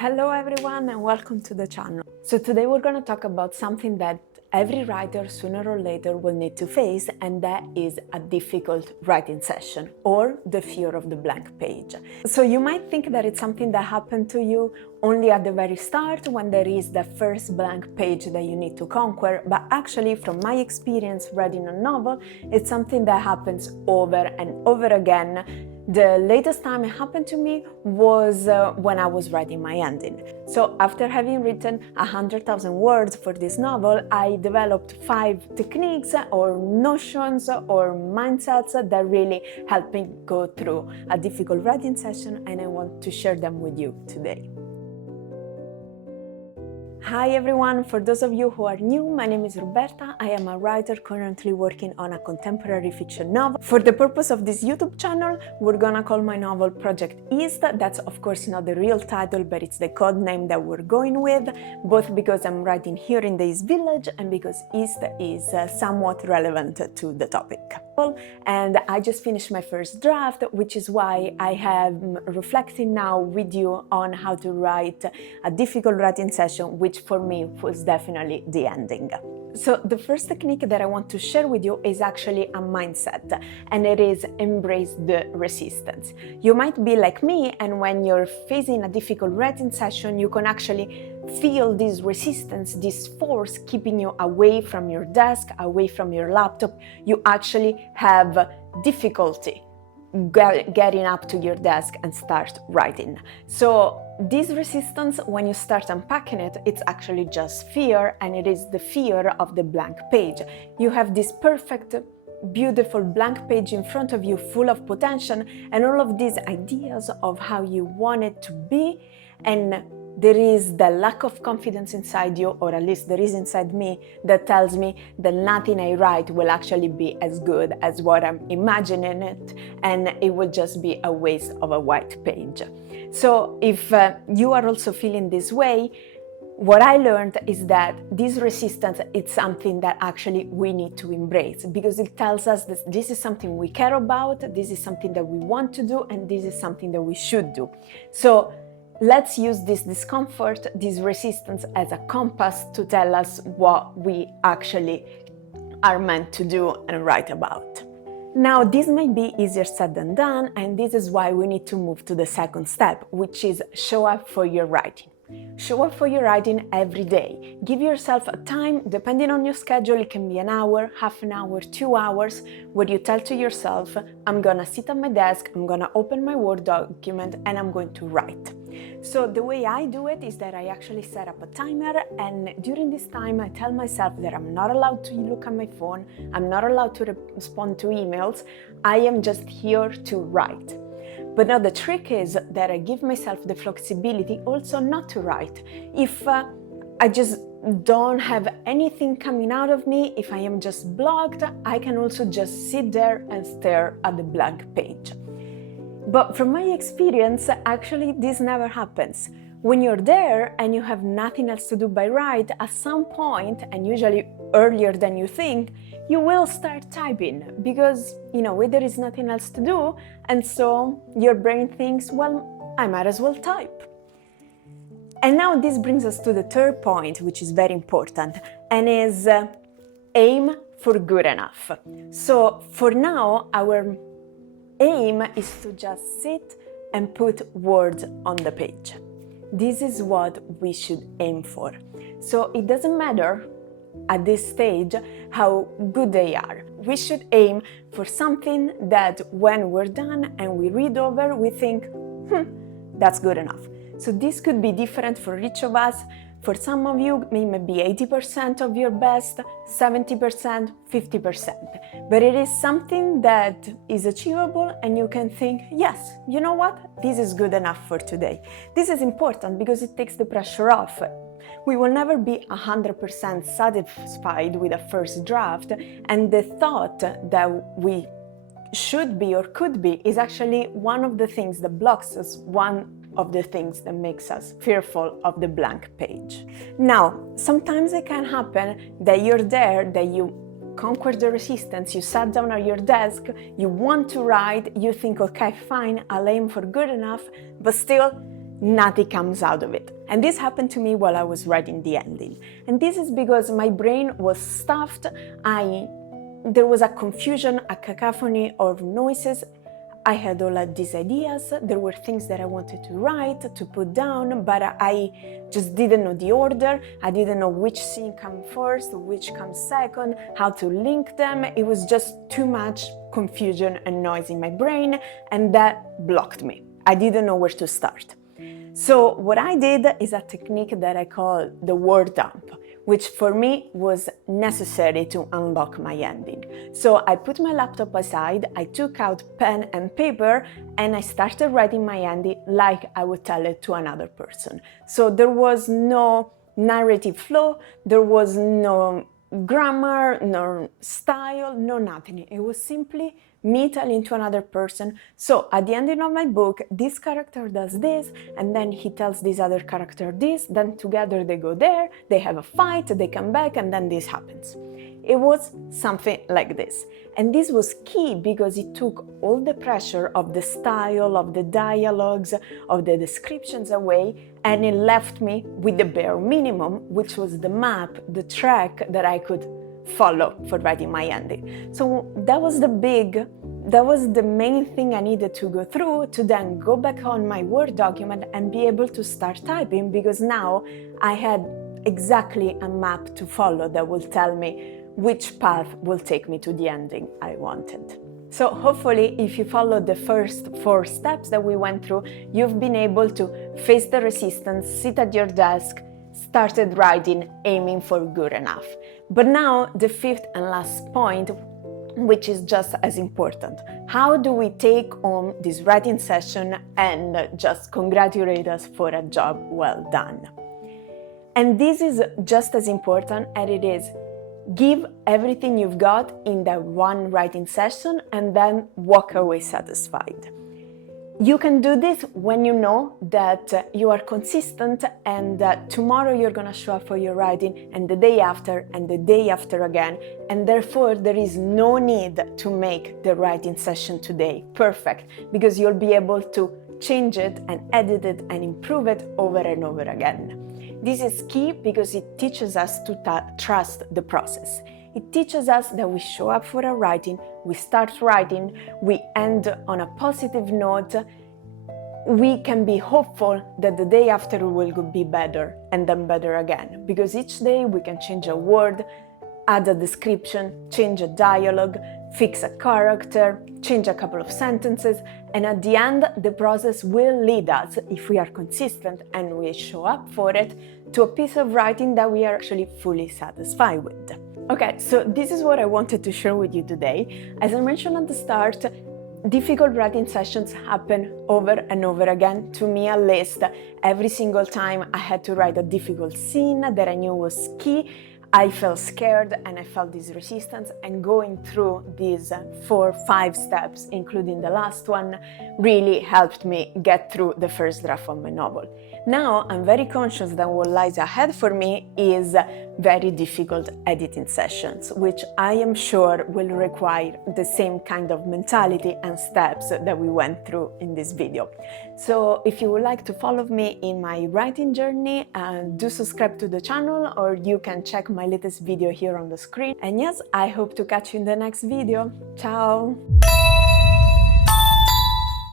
Hello everyone and welcome to the channel. So today we're going to talk about something that every writer sooner or later will need to face, and that is a difficult writing session or the fear of the blank page. So you might think that it's something that happened to you only at the very start when there is the first blank page that you need to conquer, but actually from my experience writing a novel, it's something that happens over and over again. The latest time it happened to me was when I was writing my ending. So after having written 100,000 words for this novel, I developed 5 techniques or notions or mindsets that really helped me go through a difficult writing session, and I want to share them with you today. Hi everyone, for those of you who are new, my name is Roberta. I am a writer currently working on a contemporary fiction novel. For the purpose of this YouTube channel, we're gonna call my novel Project East. That's of course not the real title, but it's the code name that we're going with, both because I'm writing here in the East Village and because East is somewhat relevant to the topic. And I just finished my first draft, which is why I am reflecting now with you on how to write a difficult writing session, which for me was definitely the ending. So the first technique that I want to share with you is actually a mindset, and it is embrace the resistance. You might be like me, and when you're facing a difficult writing session, you can actually feel this resistance, this force keeping you away from your desk, away from your laptop. You actually have difficulty getting up to your desk and start writing. So this resistance, when you start unpacking it, it's actually just fear, and it is the fear of the blank page. You have this perfect, beautiful blank page in front of you, full of potential and all of these ideas of how you want it to be, and there is the lack of confidence inside you, or at least there is inside me, that tells me that nothing I write will actually be as good as what I'm imagining it, and it will just be a waste of a white page. So if you are also feeling this way, what I learned is that this resistance is something that actually we need to embrace, because it tells us that this is something we care about, this is something that we want to do, and this is something that we should do. So let's use this discomfort, this resistance, as a compass to tell us what we actually are meant to do and write about. Now, this might be easier said than done, and this is why we need to move to the second step, which is show up for your writing. Show up for your writing every day. Give yourself a time, depending on your schedule. It can be an hour, half an hour, 2 hours, where you tell to yourself, I'm gonna sit at my desk, I'm gonna open my Word document, and I'm going to write. So the way I do it is that I actually set up a timer, and during this time I tell myself that I'm not allowed to look at my phone, I'm not allowed to respond to emails, I am just here to write. But now the trick is that I give myself the flexibility also not to write. If I just don't have anything coming out of me, if I am just blocked, I can also just sit there and stare at the blank page. But from my experience, actually this never happens. When you're there and you have nothing else to do but write, at some point, and usually earlier than you think, you will start typing, because there is nothing else to do, and so your brain thinks, well, I might as well type. And now this brings us to the third point, which is very important, and is aim for good enough. So for now, our aim is to just sit and put words on the page. This is what we should aim for. So it doesn't matter at this stage how good they are. We should aim for something that when we're done and we read over, we think, that's good enough. So this could be different for each of us. For some of you, it may be 80% of your best, 70%, 50%. But it is something that is achievable, and you can think, yes, you know what? This is good enough for today. This is important because it takes the pressure off. We will never be 100% satisfied with a first draft, and the thought that we should be or could be is actually one of the things that blocks us, one of the things that makes us fearful of the blank page. Now, sometimes it can happen that you're there, that you conquer the resistance, you sat down at your desk, you want to write, you think, okay, fine, I'll aim for good enough, but still nothing comes out of it. And this happened to me while I was writing the ending. And this is because my brain was stuffed. There was a confusion, a cacophony of noises. I had all of these ideas. There were things that I wanted to write, to put down, but I just didn't know the order. I didn't know which scene comes first, which comes second, how to link them. It was just too much confusion and noise in my brain, and that blocked me. I didn't know where to start. So what I did is a technique that I call the word dump, which for me was necessary to unlock my ending. So I put my laptop aside, I took out pen and paper, and I started writing my ending like I would tell it to another person. So there was no narrative flow, there was no grammar, no style, no nothing. It was simply me telling to another person, so at the ending of my book, this character does this, and then he tells this other character this, then together they go there, they have a fight, they come back, and then this happens. It was something like this. And this was key because it took all the pressure of the style, of the dialogues, of the descriptions away, and it left me with the bare minimum, which was the map, the track that I could follow for writing my ending. So that was the main thing I needed to go through to then go back on my Word document and be able to start typing, because now I had exactly a map to follow that will tell me which path will take me to the ending I wanted. So hopefully, if you follow the first 4 steps that we went through, you've been able to face the resistance, sit at your desk, started writing, aiming for good enough. But now the 5th and last point, which is just as important. How do we take on this writing session and just congratulate us for a job well done? And this is just as important as it is give everything you've got in that one writing session and then walk away satisfied. You can do this when you know that you are consistent and that tomorrow you're going to show up for your writing, and the day after and the day after again, and therefore there is no need to make the writing session today perfect, because you'll be able to change it and edit it and improve it over and over again. This is key because it teaches us to trust the process. It teaches us that we show up for our writing, we start writing, we end on a positive note. We can be hopeful that the day after will be better and then better again, because each day we can change a word, add a description, change a dialogue, fix a character, change a couple of sentences, and at the end the process will lead us, if we are consistent and we show up for it, to a piece of writing that we are actually fully satisfied with. Okay, so this is what I wanted to share with you today. As I mentioned at the start, difficult writing sessions happen over and over again, to me at least. Every single time I had to write a difficult scene that I knew was key, I felt scared and I felt this resistance, and going through these 4 or 5 steps, including the last one, really helped me get through the first draft of my novel. Now I'm very conscious that what lies ahead for me is very difficult editing sessions, which I am sure will require the same kind of mentality and steps that we went through in this video. So if you would like to follow me in my writing journey, do subscribe to the channel, or you can check my latest video here on the screen. And yes, I hope to catch you in the next video. Ciao!